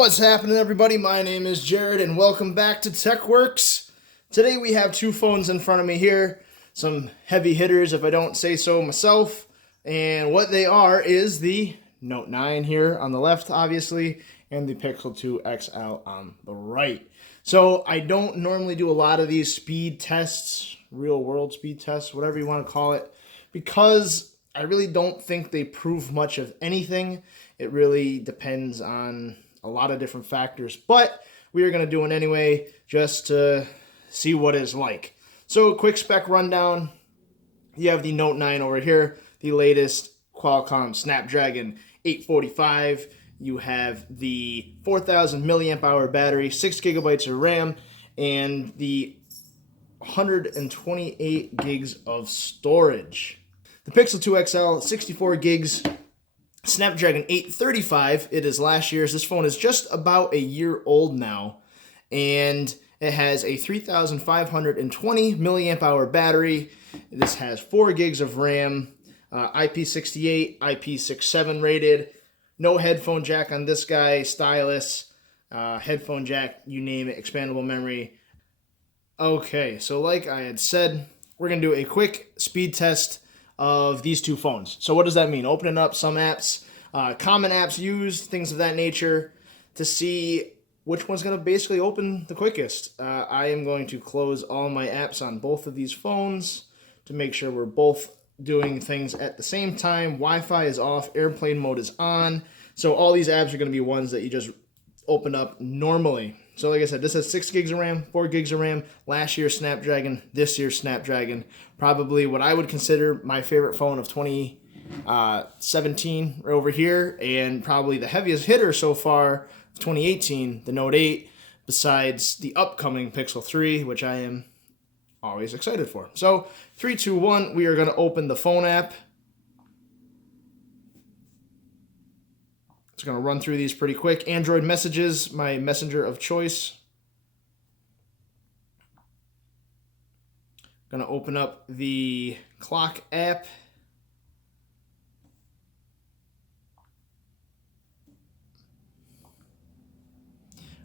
What's happening, everybody? My name is Jared, and welcome back to TechWorks. Today we have two phones in front of me here, some heavy hitters if I don't say so myself, and what they are is the Note 9 here on the left, obviously, and the Pixel 2 XL on the right. So I don't normally do a lot of these speed tests, real-world speed tests, whatever you want to call it, because I really don't think they prove much of anything. It really depends on a lot of different factors, but we are going to do it anyway just to see what it's like. So, quick spec rundown. You have the Note 9 over here, the latest Qualcomm Snapdragon 845. You have the 4,000 milliamp hour battery, 6 gigabytes of RAM, and the 128 gigs of storage. The Pixel 2 XL, 64 gigs. Snapdragon 835, it is last year's. This phone is just about a year old now, and it has a 3,520 milliamp hour battery. This has 4 gigs of RAM, IP68, IP67 rated. No headphone jack on this guy, stylus, headphone jack, you name it, expandable memory. Okay, so like I had said, we're going to do a quick speed test of these two phones. So what does that mean? Opening up some apps, common apps used, things of that nature, to see which one's going to basically open the quickest. I am going to close all my apps on both of these phones to make sure we're both doing things at the same time. Wi-Fi is off, airplane mode is on. So all these apps are going to be ones that you just open up normally. So like I said, this has 6 gigs of RAM, 4 gigs of RAM, last year's Snapdragon, this year's Snapdragon. Probably what I would consider my favorite phone of 2017 over here, and probably the heaviest hitter so far of 2018, the Note 8, besides the upcoming Pixel 3, which I am always excited for. So 3, 2, 1, we are going to open the phone app. Just going to run through these pretty quick. Android Messages, my messenger of choice. Going to open up the clock app.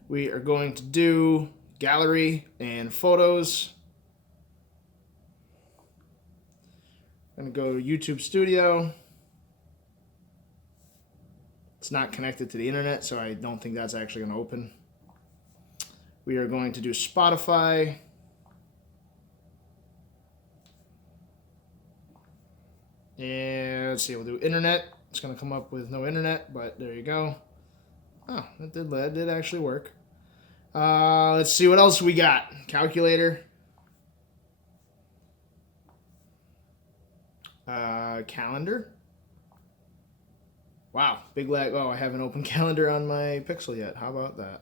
We are going to do gallery and photos. Going to go to YouTube Studio. It's not connected to the internet, so I don't think that's actually going to open. We are going to do Spotify. And let's see, we'll do internet. It's going to come up with no internet, but there you go. Oh, that did actually work. Let's see what else we got. Calculator. Calendar. Wow, big lag. Oh, I haven't opened calendar on my Pixel yet. How about that?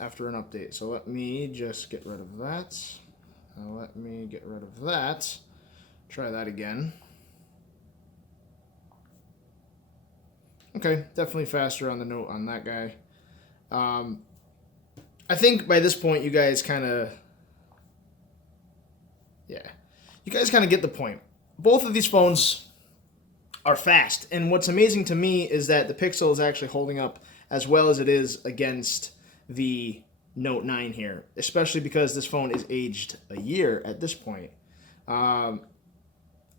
After an update. So let me just get rid of that. Let me get rid of that. Try that again. Okay, definitely faster on the Note on that guy. I think by this point you guys kind of... Yeah. You guys kind of get the point. Both of these phones are fast, and what's amazing to me is that the Pixel is actually holding up as well as it is against the Note 9 here, especially because this phone is aged a year at this point. I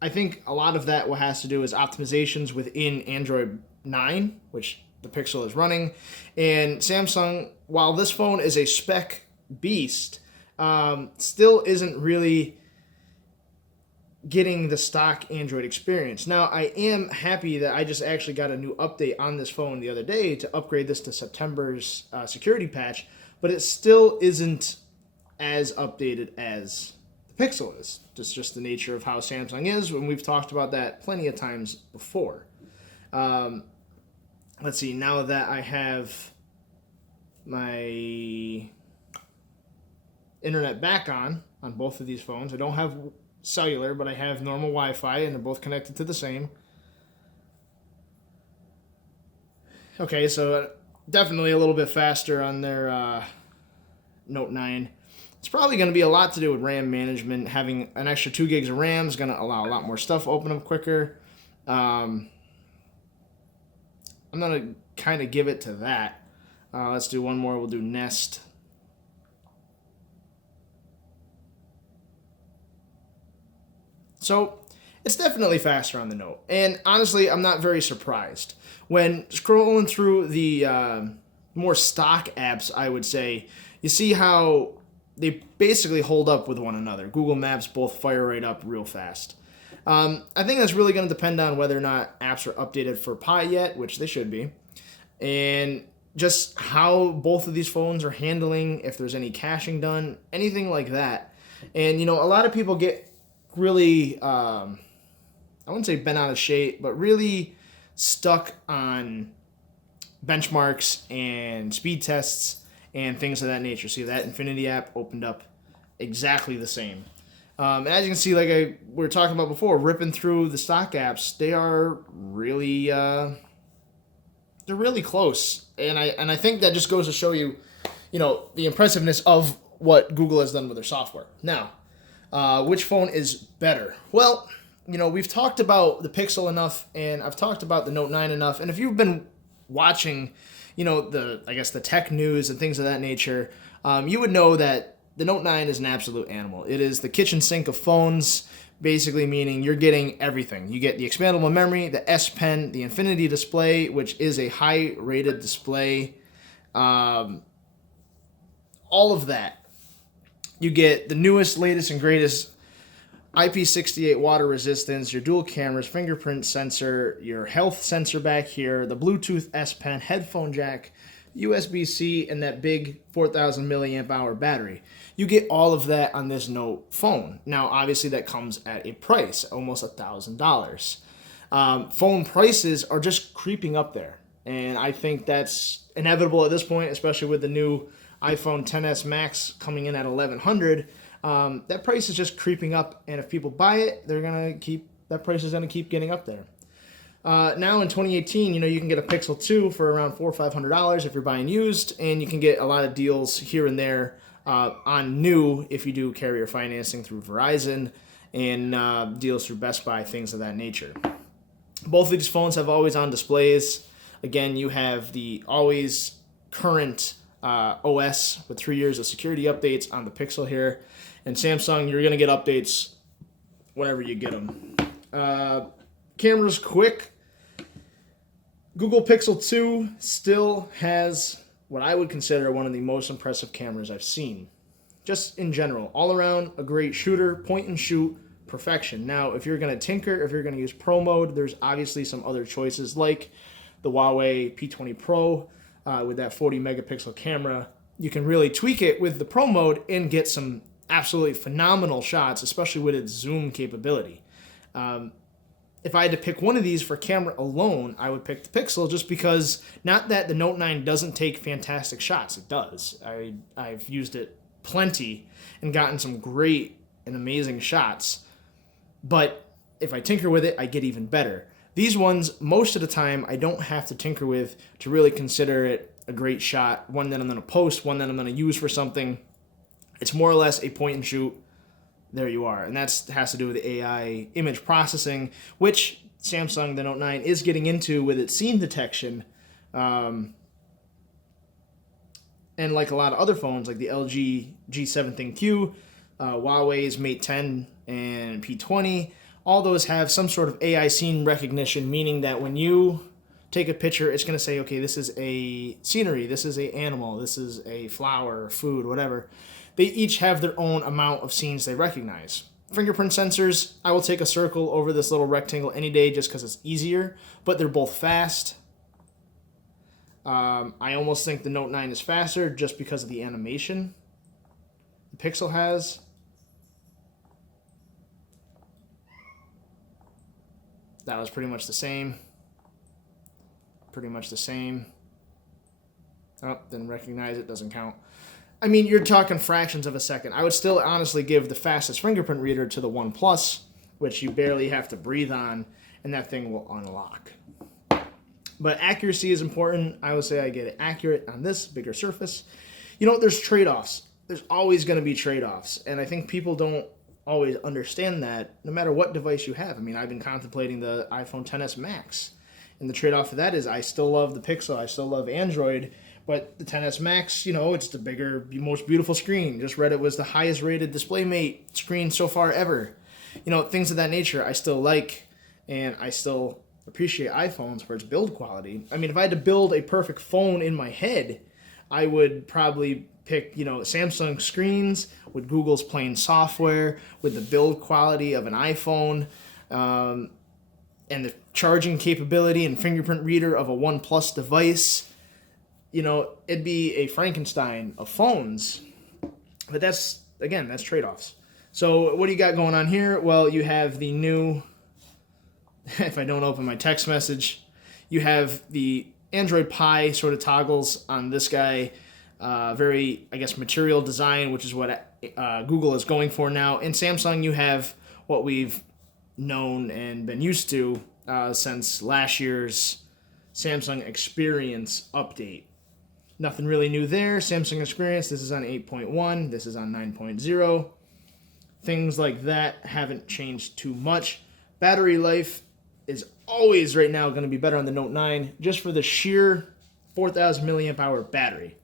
think a lot of that what has to do is optimizations within Android 9, which the Pixel is running, and Samsung, while this phone is a spec beast, still isn't really getting the stock Android experience. Now, I am happy that I just actually got a new update on this phone the other day to upgrade this to September's security patch, but it still isn't as updated as the Pixel is. Just the nature of how Samsung is, and we've talked about that plenty of times before. Let's see, now that I have my internet back on both of these phones, I don't have cellular, but I have normal Wi-Fi, and they're both connected to the same. Okay, so definitely a little bit faster on their Note 9. It's probably going to be a lot to do with RAM management. Having an extra 2 gigs of RAM is going to allow a lot more stuff to open up quicker. I'm going to kind of give it to that. Let's do one more. We'll do Nest. So it's definitely faster on the Note. And honestly, I'm not very surprised. When scrolling through the more stock apps, I would say, you see how they basically hold up with one another. Google Maps both fire right up real fast. I think that's really going to depend on whether or not apps are updated for Pi yet, which they should be, and just how both of these phones are handling, if there's any caching done, anything like that. And, a lot of people get really, I wouldn't say bent out of shape, but really stuck on benchmarks and speed tests and things of that nature. See, that Infinity app opened up exactly the same. And as you can see, like we were talking about before, ripping through the stock apps, they are really, they're really close. And I think that just goes to show you, the impressiveness of what Google has done with their software. Now, which phone is better? Well, we've talked about the Pixel enough, and I've talked about the Note 9 enough. And if you've been watching, the tech news and things of that nature, you would know that the Note 9 is an absolute animal. It is the kitchen sink of phones, basically meaning you're getting everything. You get the expandable memory, the S Pen, the Infinity display, which is a high-rated display, all of that. You get the newest, latest, and greatest IP68 water resistance, your dual cameras, fingerprint sensor, your health sensor back here, the Bluetooth S Pen, headphone jack, USB-C, and that big 4,000 milliamp hour battery. You get all of that on this Note phone. Now, obviously, that comes at a price, almost $1,000. Phone prices are just creeping up there, and I think that's inevitable at this point, especially with the new iPhone XS Max coming in at $1,100. That price is just creeping up, and if people buy it, that price is gonna keep getting up there. Now in 2018, you can get a Pixel 2 for around $400 or $500 if you're buying used, and you can get a lot of deals here and there on new if you do carrier financing through Verizon, and deals through Best Buy, things of that nature. Both of these phones have always-on displays. Again, you have the always current OS with 3 years of security updates on the Pixel here. And Samsung, you're going to get updates whenever you get them. Camera's quick. Google Pixel 2 still has what I would consider one of the most impressive cameras I've seen. Just in general. All around, a great shooter, point and shoot, perfection. Now, if you're going to tinker, if you're going to use Pro mode, there's obviously some other choices like the Huawei P20 Pro with that 40 megapixel camera. You can really tweak it with the Pro mode and get some absolutely phenomenal shots, especially with its zoom capability. If I had to pick one of these for camera alone, I would pick the Pixel, just because, not that the Note 9 doesn't take fantastic shots. It does. I've used it plenty and gotten some great and amazing shots. But if I tinker with it, I get even better. These ones, most of the time, I don't have to tinker with to really consider it a great shot, one that I'm going to post, one that I'm going to use for something. It's more or less a point and shoot. There you are. And that has to do with the AI image processing, which Samsung, the Note 9, is getting into with its scene detection. And like a lot of other phones, like the LG G7 ThinQ, Huawei's Mate 10 and P20, all those have some sort of AI scene recognition, meaning that when you take a picture, it's going to say, okay, this is a scenery, this is a animal, this is a flower, food, whatever. They each have their own amount of scenes they recognize. Fingerprint sensors, I will take a circle over this little rectangle any day just because it's easier, but they're both fast. I almost think the Note 9 is faster just because of the animation the Pixel has. That was pretty much the same. Pretty much the same. Oh, didn't recognize it, doesn't count. I mean, you're talking fractions of a second. I would still honestly give the fastest fingerprint reader to the OnePlus, which you barely have to breathe on, and that thing will unlock. But accuracy is important. I would say I get it accurate on this bigger surface. There's trade-offs. There's always going to be trade-offs, and I think people don't always understand that no matter what device you have. I mean, I've been contemplating the iPhone XS Max, and the trade-off of that is I still love the Pixel. I still love Android, But the 10s Max, it's the bigger, most beautiful screen. Just read it was the highest rated DisplayMate screen so far ever. Things of that nature I still like, and I still appreciate iPhones for its build quality. I mean, if I had to build a perfect phone in my head, I would probably pick, Samsung screens with Google's plain software, with the build quality of an iPhone, and the charging capability and fingerprint reader of a OnePlus device. It'd be a Frankenstein of phones. But that's trade-offs. So what do you got going on here? Well, you have the new, if I don't open my text message, you have the Android Pie sort of toggles on this guy. Very, material design, which is what Google is going for now. In Samsung, you have what we've known and been used to since last year's Samsung Experience update. Nothing really new there. Samsung Experience, this is on 8.1, this is on 9.0. Things like that haven't changed too much. Battery life is always right now going to be better on the Note 9 just for the sheer 4,000 milliamp hour battery.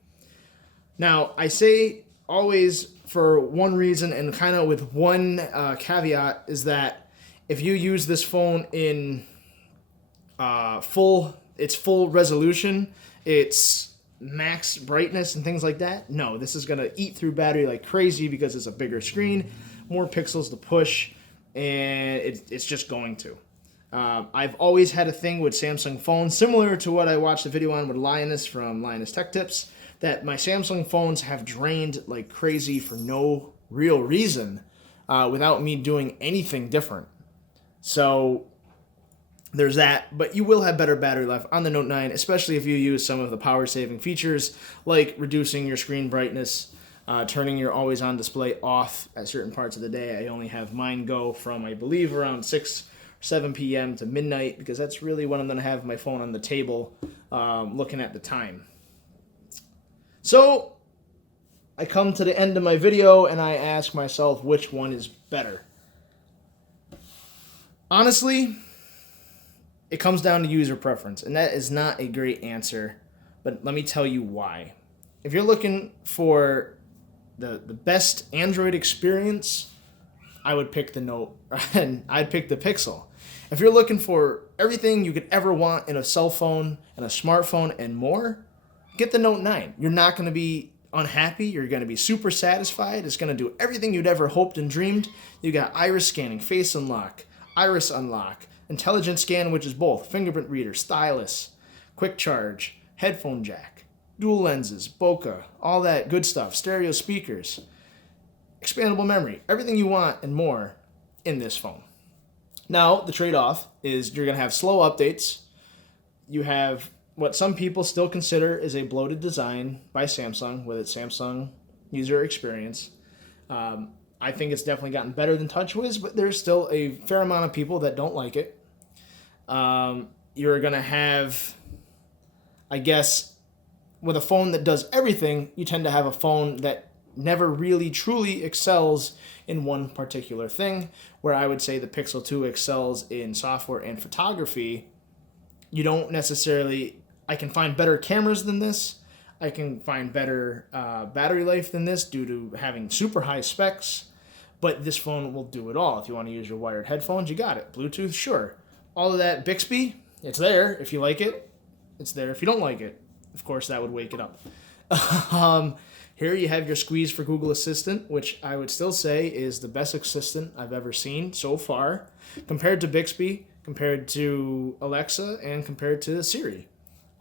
Now, I say always for one reason and kind of with one caveat is that if you use this phone in full resolution, its max brightness and things like that, no, this is going to eat through battery like crazy because it's a bigger screen, more pixels to push, and it's just going to. I've always had a thing with Samsung phones, similar to what I watched the video on with Linus from Linus Tech Tips, that my Samsung phones have drained like crazy for no real reason without me doing anything different. So there's that, but you will have better battery life on the Note 9, especially if you use some of the power-saving features like reducing your screen brightness, turning your always-on display off at certain parts of the day. I only have mine go from, I believe, around 6 or 7 p.m. to midnight because that's really when I'm going to have my phone on the table looking at the time. So I come to the end of my video and I ask myself which one is better. Honestly, it comes down to user preference, and that is not a great answer, but let me tell you why. If you're looking for the best Android experience, I would pick the Note, and I'd pick the Pixel. If you're looking for everything you could ever want in a cell phone and a smartphone and more, get the Note 9. You're not going to be unhappy. You're going to be super satisfied. It's going to do everything you'd ever hoped and dreamed. You got iris scanning, face unlock, iris unlock, intelligent scan, which is both fingerprint reader, stylus, quick charge, headphone jack, dual lenses, bokeh, all that good stuff, stereo speakers, expandable memory, everything you want and more in this phone. Now, the trade-off is you're going to have slow updates. You have what some people still consider is a bloated design by Samsung with its Samsung user experience. I think it's definitely gotten better than TouchWiz, but there's still a fair amount of people that don't like it. You're going to have, I guess, with a phone that does everything, you tend to have a phone that never really truly excels in one particular thing, where I would say the Pixel 2 excels in software and photography. You don't necessarily, I can find better cameras than this. I can find better battery life than this due to having super high specs, but this phone will do it all. If you want to use your wired headphones, you got it. Bluetooth, sure. All of that Bixby, it's there if you like it. It's there if you don't like it. Of course, that would wake it up. Here you have your squeeze for Google Assistant, which I would still say is the best assistant I've ever seen so far, compared to Bixby, compared to Alexa, and compared to Siri.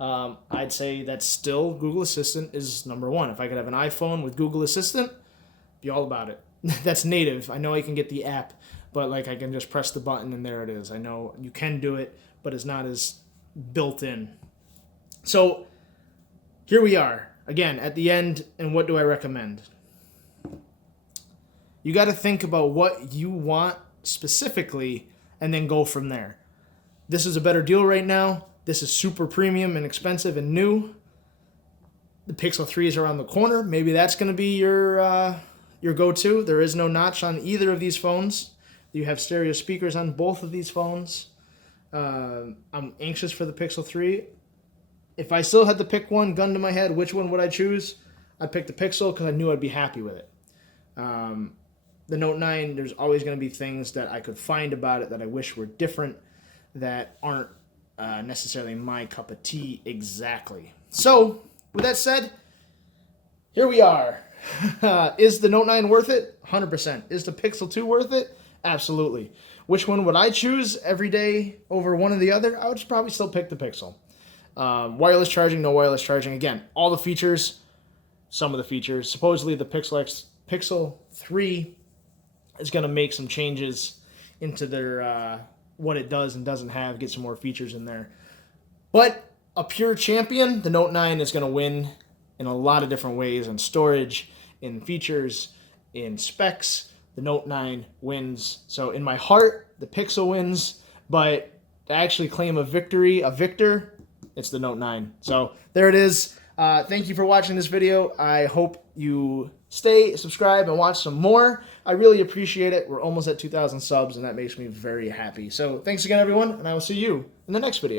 I'd say that still Google Assistant is number one. If I could have an iPhone with Google Assistant, be all about it. That's native. I know I can get the app, but I can just press the button and there it is. I know you can do it, but it's not as built in. So here we are, again, at the end, and what do I recommend? You got to think about what you want specifically and then go from there. This is a better deal right now. This is super premium and expensive and new. The Pixel 3 is around the corner. Maybe that's going to be your go-to. There is no notch on either of these phones. You have stereo speakers on both of these phones. I'm anxious for the Pixel 3. if I still had to pick one, gun to my head, which one would I choose? I'd pick the Pixel because I knew I'd be happy with it. The Note 9, there's always going to be things that I could find about it that I wish were different, that aren't necessarily my cup of tea exactly. So, with that said, here we are. Is the Note 9 worth it? 100%. Is the Pixel 2 worth it? Absolutely. Which one would I choose every day over one or the other? I would probably still pick the Pixel. Wireless charging, no wireless charging. Again, all the features, some of the features. Supposedly the Pixel 3 is going to make some changes into their what it does and doesn't have, get some more features in there. But a pure champion, the Note 9 is going to win in a lot of different ways, in storage, in features, in specs. The Note 9 wins. So in my heart, the Pixel wins, but to actually claim a victor, it's the Note 9. So there it is. Thank you for watching this video. I hope you stay, subscribe, and watch some more. I really appreciate it. We're almost at 2,000 subs, and that makes me very happy. So thanks again, everyone, and I will see you in the next video.